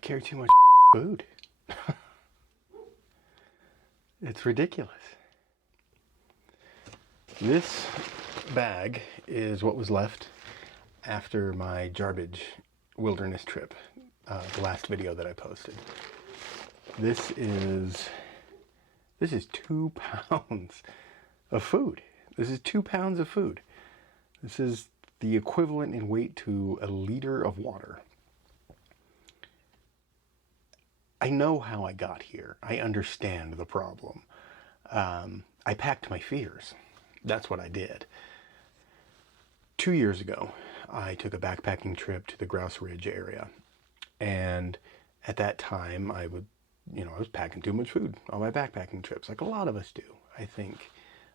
carry too much food. It's ridiculous. This bag is what was left after my garbage wilderness trip, the last video that I posted. This is 2 pounds of food. This is 2 pounds of food. This is the equivalent in weight to a liter of water. I know how I got here. I understand the problem. I packed my fears. That's what I did. 2 years ago, I took a backpacking trip to the Grouse Ridge area. And at that time, I was packing too much food on my backpacking trips, like a lot of us do. I think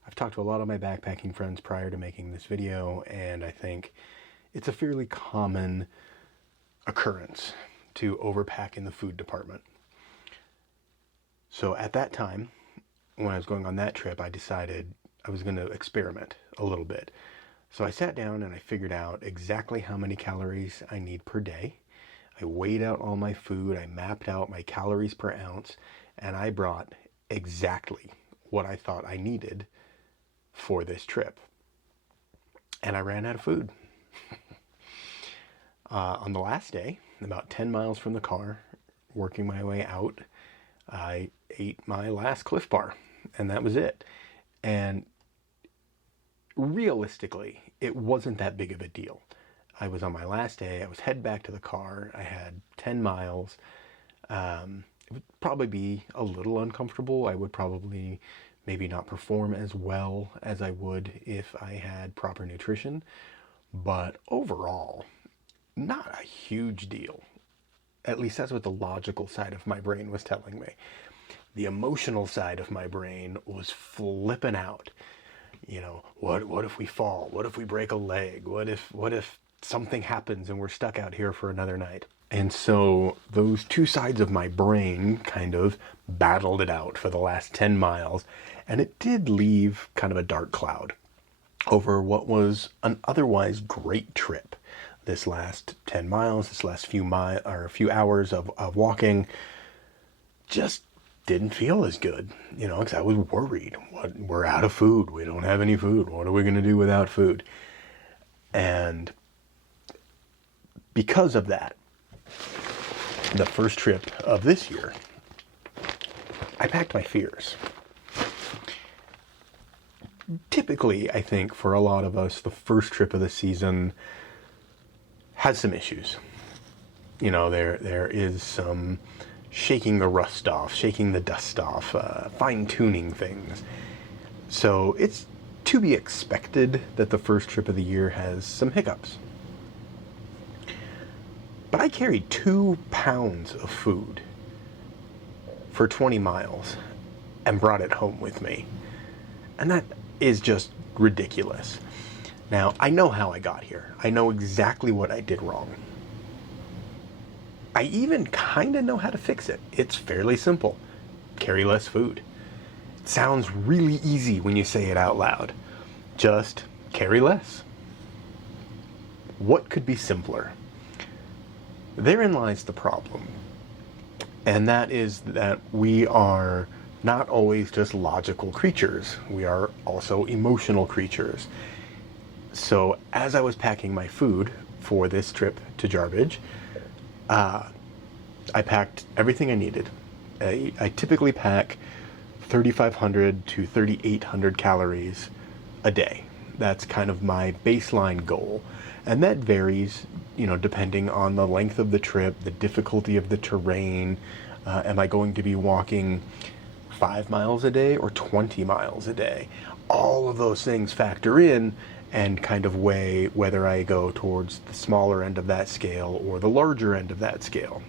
I've talked to a lot of my backpacking friends prior to making this video, and I think it's a fairly common occurrence to overpack in the food department. So at that time, when I was going on that trip, I decided I was going to experiment a little bit. So I sat down and I figured out exactly how many calories I need per day. I weighed out all my food, I mapped out my calories per ounce, and I brought exactly what I thought I needed for this trip. And I ran out of food. On the last day, about 10 miles from the car, working my way out, I ate my last Cliff Bar, and that was it. And realistically, it wasn't that big of a deal. I was on my last day. I was heading back to the car. I had 10 miles. It would probably be a little uncomfortable. I would probably maybe not perform as well as I would if I had proper nutrition. But overall, not a huge deal. At least that's what the logical side of my brain was telling me. The emotional side of my brain was flipping out. You know, what if we fall? What if we break a leg? What if something happens and we're stuck out here for another night? And so those two sides of my brain kind of battled it out for the last 10 miles. And it did leave kind of a dark cloud over what was an otherwise great trip. This last 10 miles, this last few hours of walking just didn't feel as good, because I was worried. We're out of food. We don't have any food. What are we going to do without food? And because of that, the first trip of this year, I packed my fears. Typically, I think for a lot of us, the first trip of the season has some issues. There is some shaking the rust off, shaking the dust off, fine-tuning things. So it's to be expected that the first trip of the year has some hiccups. But I carried 2 pounds of food for 20 miles and brought it home with me. And that is just ridiculous. Now, I know how I got here. I know exactly what I did wrong. I even kind of know how to fix it. It's fairly simple. Carry less food. It sounds really easy when you say it out loud. Just carry less. What could be simpler? Therein lies the problem. And that is that we are not always just logical creatures. We are also emotional creatures. So as I was packing my food for this trip to Jarbidge, I packed everything I needed. I typically pack 3,500 to 3,800 calories a day. That's kind of my baseline goal. And that varies, depending on the length of the trip, the difficulty of the terrain. Am I going to be walking 5 miles a day or 20 miles a day? All of those things factor in and kind of weigh whether I go towards the smaller end of that scale or the larger end of that scale.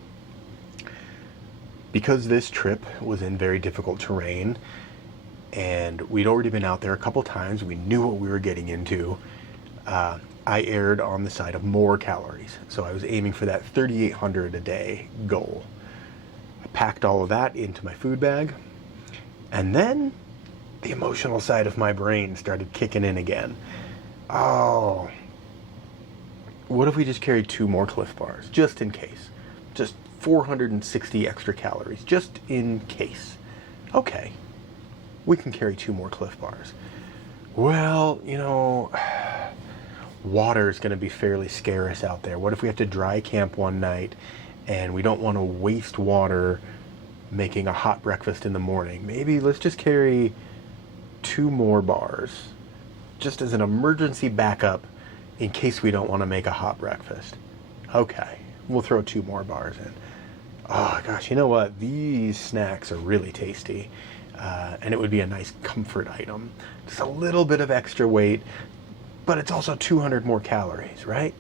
Because this trip was in very difficult terrain, and we'd already been out there a couple times, we knew what we were getting into, I erred on the side of more calories. So I was aiming for that 3,800 a day goal. I packed all of that into my food bag, and then the emotional side of my brain started kicking in again. Oh, what if we just carried 2 more Cliff Bars, just in case? just 460 extra calories, just in case. Okay, we can carry 2 more Cliff Bars. Well, water is going to be fairly scarce out there. What if we have to dry camp one night and we don't want to waste water making a hot breakfast in the morning? Maybe let's just carry 2 more bars just as an emergency backup in case we don't want to make a hot breakfast. Okay, we'll throw 2 more bars in. Oh gosh, you know what? These snacks are really tasty, and it would be a nice comfort item. Just a little bit of extra weight, but it's also 200 more calories, right?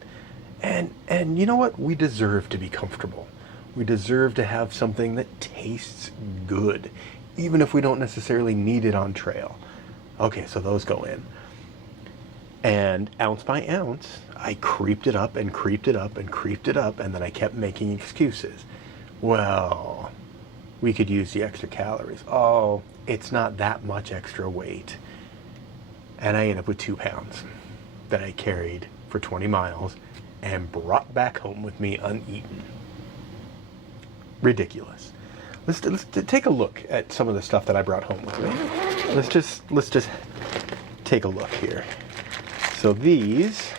And you know what? We deserve to be comfortable. We deserve to have something that tastes good, even if we don't necessarily need it on trail. Okay, so those go in. And ounce by ounce, I creeped it up and creeped it up and creeped it up, and then I kept making excuses. Well, we could use the extra calories. Oh, it's not that much extra weight. And I ended up with 2 pounds that I carried for 20 miles and brought back home with me uneaten. Ridiculous. Let's take a look at some of the stuff that I brought home with me. Let's just take a look here. So these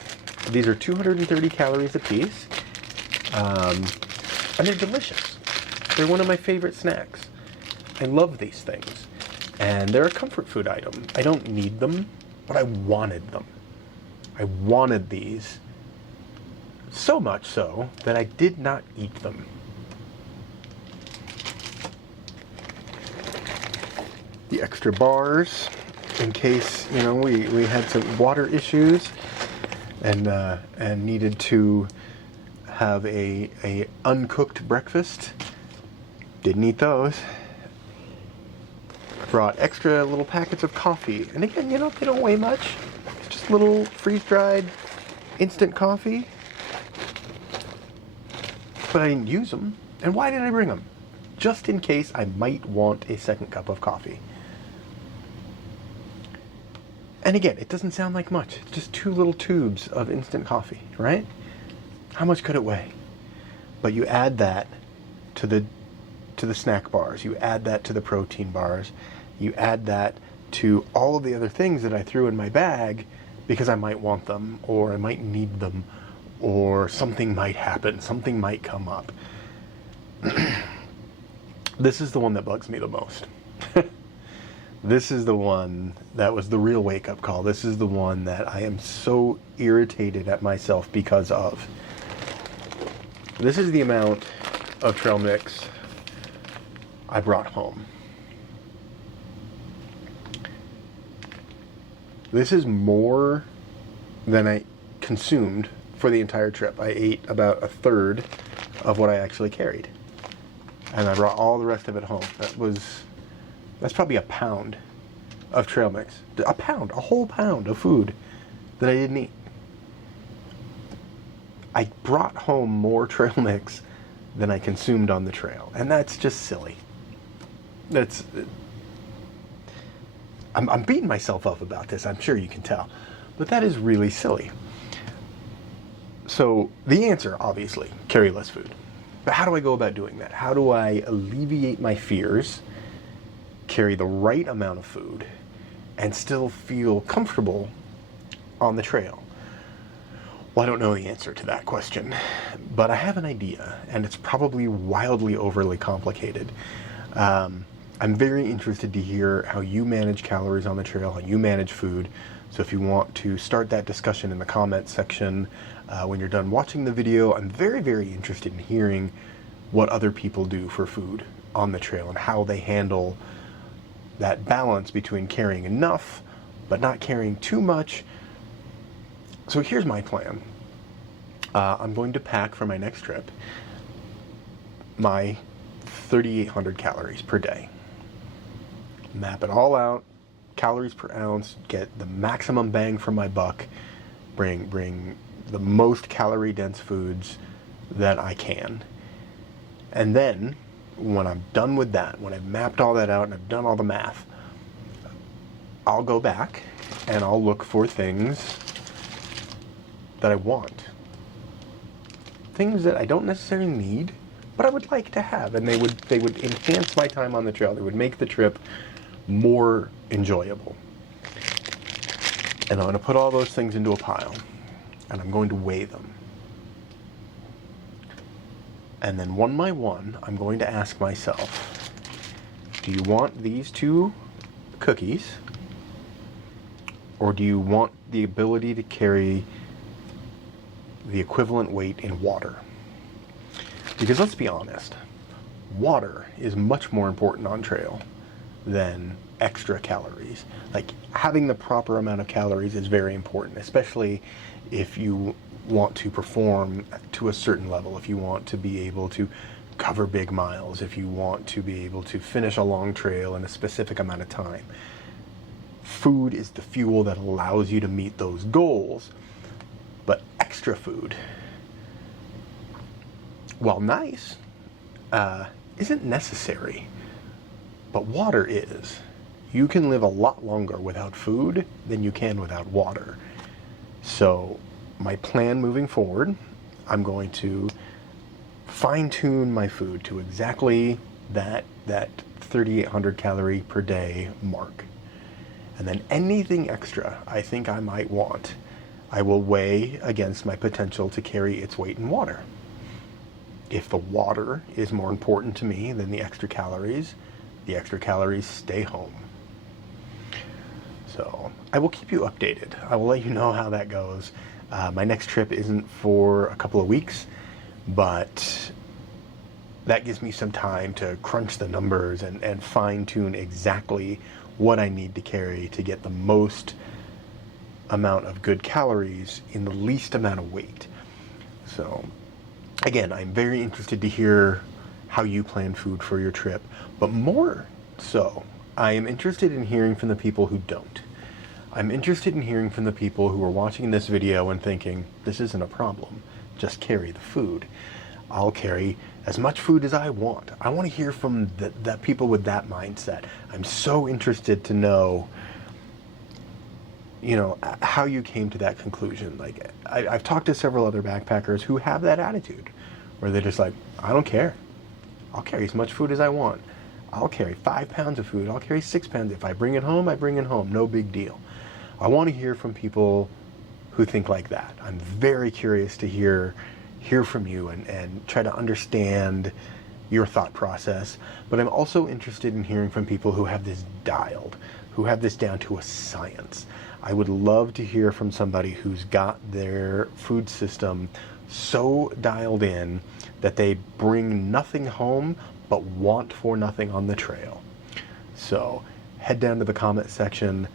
are 230 calories a piece, and they're delicious. They're one of my favorite snacks. I love these things, and they're a comfort food item. I don't need them, but I wanted them. I wanted these so much so that I did not eat them. The extra bars, in case we had some water issues and needed to have a uncooked breakfast. Didn't eat those. I brought extra little packets of coffee, and again, they don't weigh much. It's just little freeze-dried instant coffee. But I didn't use them. And why did I bring them? Just in case I might want a second cup of coffee. And again, it doesn't sound like much. It's just 2 little tubes of instant coffee, right? How much could it weigh? But you add that to the snack bars. You add that to the protein bars. You add that to all of the other things that I threw in my bag because I might want them, or I might need them, or something might happen, something might come up. This is the one that bugs me the most. This is the one that was the real wake-up call. This is the one that I am so irritated at myself because of. This is the amount of trail mix I brought home. This is more than I consumed for the entire trip. I ate about a third of what I actually carried. And I brought all the rest of it home. That's probably a pound of trail mix. A whole pound of food that I didn't eat. I brought home more trail mix than I consumed on the trail. And that's just silly. I'm beating myself up about this, I'm sure you can tell. But that is really silly. So the answer, obviously, carry less food. But how do I go about doing that? How do I alleviate my fears, carry the right amount of food, and still feel comfortable on the trail? Well, I don't know the answer to that question, but I have an idea, and it's probably wildly overly complicated. I'm very interested to hear how you manage calories on the trail, how you manage food. So if you want to start that discussion in the comments section when you're done watching the video, I'm very, very interested in hearing what other people do for food on the trail and how they handle that balance between carrying enough but not carrying too much. So here's my plan. I'm going to pack for my next trip my 3,800 calories per day. Map it all out, calories per ounce, get the maximum bang for my buck, bring the most calorie dense foods that I can. And then when I'm done with that, when I've mapped all that out and I've done all the math, I'll go back and I'll look for things that I want. Things that I don't necessarily need, but I would like to have, and they would enhance my time on the trail. They would make the trip more enjoyable. And I'm going to put all those things into a pile, and I'm going to weigh them. And then one by one, I'm going to ask myself, do you want these 2 cookies, or do you want the ability to carry the equivalent weight in water? Because let's be honest, water is much more important on trail than extra calories. Like, having the proper amount of calories is very important, especially if you want to perform to a certain level, if you want to be able to cover big miles, if you want to be able to finish a long trail in a specific amount of time. Food is the fuel that allows you to meet those goals, but extra food, while nice, isn't necessary, but water is. You can live a lot longer without food than you can without water. So my plan moving forward, I'm going to fine-tune my food to exactly that 3,800 calorie per day mark. And then anything extra I think I might want, I will weigh against my potential to carry its weight in water. If the water is more important to me than the extra calories stay home. So I will keep you updated. I will let you know how that goes. My next trip isn't for a couple of weeks, but that gives me some time to crunch the numbers and fine-tune exactly what I need to carry to get the most amount of good calories in the least amount of weight. So again, I'm very interested to hear how you plan food for your trip, but more so, I am interested in hearing from the people who don't. I'm interested in hearing from the people who are watching this video and thinking, this isn't a problem, just carry the food. I'll carry as much food as I want. I want to hear from the people with that mindset. I'm so interested to know, how you came to that conclusion. Like, I've talked to several other backpackers who have that attitude, where they're just like, I don't care. I'll carry as much food as I want. I'll carry 5 pounds of food. I'll carry 6 pounds. If I bring it home, I bring it home. No big deal. I want to hear from people who think like that. I'm very curious to hear from you and try to understand your thought process. But I'm also interested in hearing from people who have this dialed, who have this down to a science. I would love to hear from somebody who's got their food system so dialed in that they bring nothing home but want for nothing on the trail. So head down to the comment section.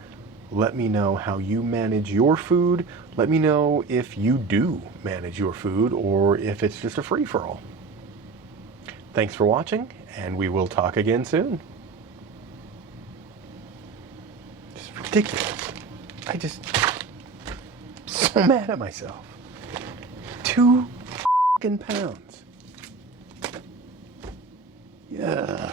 Let me know how you manage your food. Let me know if you do manage your food or if it's just a free-for-all. Thanks for watching, and we will talk again soon. It's ridiculous. I just so mad at myself. 2 fucking pounds. Yeah.